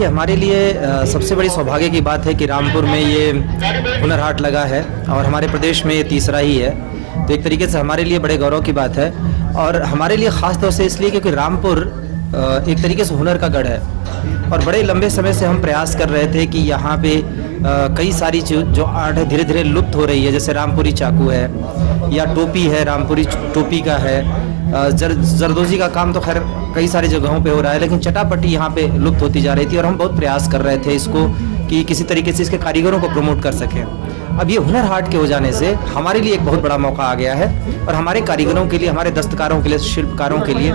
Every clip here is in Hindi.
देखिए, हमारे लिए सबसे बड़ी सौभाग्य की बात है कि रामपुर में ये हुनर हाट लगा है और हमारे प्रदेश में ये तीसरा ही है। तो एक तरीके से हमारे लिए बड़े गौरव की बात है और हमारे लिए ख़ास तौर से इसलिए क्योंकि रामपुर एक तरीके से हुनर का गढ़ है और बड़े लंबे समय से हम प्रयास कर रहे थे कि यहाँ पे कई सारी जो आर्ट है धीरे धीरे लुप्त हो रही है। जैसे रामपुरी चाकू है या टोपी है, रामपुरी टोपी का है, जरदोजी का काम तो खैर कई सारी जगहों पे हो रहा है, लेकिन चटापटी यहाँ पे लुप्त होती जा रही थी और हम बहुत प्रयास कर रहे थे इसको कि किसी तरीके से इसके कारीगरों को प्रमोट कर सकें। अब ये हुनर हाट के हो जाने से हमारे लिए एक बहुत बड़ा मौका आ गया है और हमारे कारीगरों के लिए, हमारे दस्तकारों के लिए, शिल्पकारों के लिए,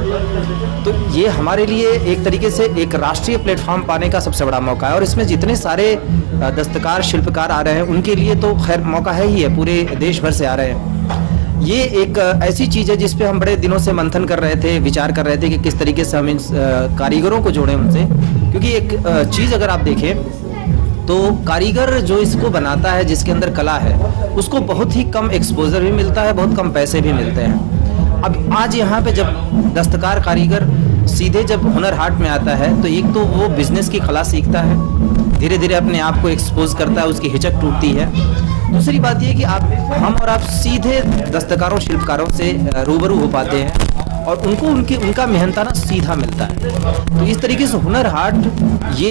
तो ये हमारे लिए एक तरीके से एक राष्ट्रीय प्लेटफॉर्म पाने का सबसे बड़ा मौका है। और इसमें जितने सारे दस्तकार, शिल्पकार आ रहे हैं उनके लिए तो खैर मौका है ही है, पूरे देश भर से आ रहे हैं। ये एक ऐसी चीज़ है जिस पे हम बड़े दिनों से मंथन कर रहे थे, विचार कर रहे थे कि किस तरीके से हम इन कारीगरों को जोड़ें उनसे, क्योंकि एक चीज़ अगर आप देखें तो कारीगर जो इसको बनाता है, जिसके अंदर कला है, उसको बहुत ही कम एक्सपोजर भी मिलता है, बहुत कम पैसे भी मिलते हैं। अब आज यहाँ पे जब दस्तकार कारीगर सीधे जब हुनर हाट में आता है तो एक तो वो बिजनेस की कला सीखता है, धीरे धीरे अपने आप को एक्सपोज करता है, उसकी हिचक टूटती है। दूसरी बात ये कि हम और आप सीधे दस्तकारों, शिल्पकारों से रूबरू हो पाते हैं और उनको उनका मेहनताना सीधा मिलता है। तो इस तरीके से हुनर हाट ये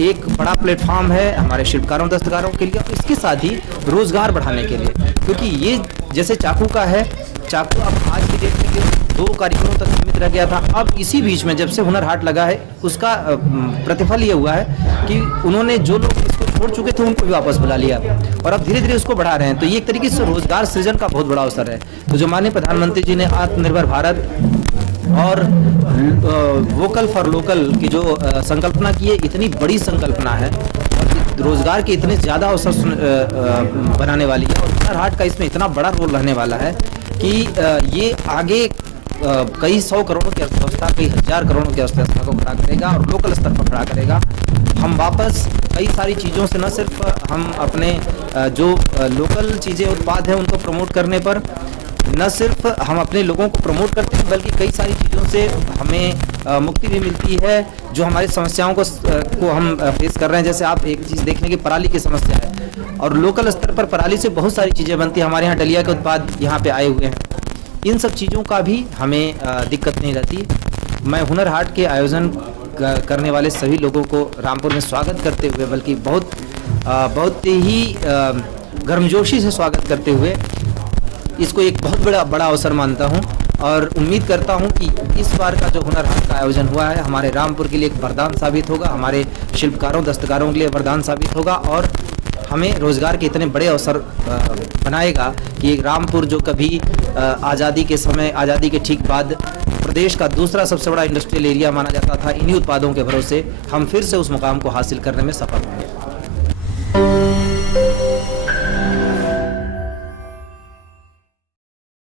एक बड़ा प्लेटफॉर्म है हमारे शिल्पकारों, दस्तकारों के लिए और इसके साथ ही रोजगार बढ़ाने के लिए, क्योंकि ये जैसे चाकू का है, चाकू अब आज की डेट में 2 कारीगरों तक सीमित रह गया था। अब इसी बीच में जब से हुनर हाट लगा है उसका प्रतिफल ये हुआ है कि उन्होंने जो लोग इसको छोड़ चुके थे उनको भी वापस बुला लिया और अब धीरे धीरे उसको बढ़ा रहे हैं। तो ये एक तरीके से रोजगार सृजन का बहुत बड़ा अवसर है। तो जो माननीय प्रधानमंत्री जी ने आत्मनिर्भर भारत और वोकल फॉर लोकल की जो संकल्पना की है, इतनी बड़ी संकल्पना है और रोजगार के इतने ज़्यादा अवसर बनाने वाली है और हुनर हाट का इसमें इतना बड़ा रोल रहने वाला है कि ये आगे कई 100 करोड़ों की अर्थव्यवस्था, कई 1000 करोड़ों की अर्थव्यवस्था को खड़ा करेगा और लोकल स्तर पर खड़ा करेगा। हम वापस कई सारी चीज़ों से न सिर्फ हम अपने जो लोकल चीज़ें, उत्पाद हैं उनको प्रमोट करने पर न सिर्फ हम अपने लोगों को प्रमोट करते हैं, बल्कि कई सारी चीज़ों से हमें मुक्ति भी मिलती है जो हमारी समस्याओं को हम फेस कर रहे हैं। जैसे आप एक चीज़ देखने की पराली की समस्या है और लोकल स्तर पर पराली से बहुत सारी चीज़ें बनती हैं। हमारे यहाँ डलिया के उत्पाद यहाँ पे आए हुए हैं। इन सब चीज़ों का भी हमें दिक्कत नहीं रहती। मैं हुनर हाट के आयोजन करने वाले सभी लोगों को रामपुर में स्वागत करते हुए, बल्कि बहुत ही गर्मजोशी से स्वागत करते हुए इसको एक बहुत बड़ा अवसर मानता हूं और उम्मीद करता हूं कि इस बार का जो हुनर हाट का आयोजन हुआ है हमारे रामपुर के लिए एक वरदान साबित होगा, हमारे शिल्पकारों, दस्तकारों के लिए वरदान साबित होगा और हमें रोज़गार के इतने बड़े अवसर बनाएगा कि रामपुर जो कभी आज़ादी के समय, आज़ादी के ठीक बाद प्रदेश का दूसरा सबसे बड़ा इंडस्ट्रियल एरिया माना जाता था, इन्हीं उत्पादों के भरोसे हम फिर से उस मुकाम को हासिल करने में सफल होंगे।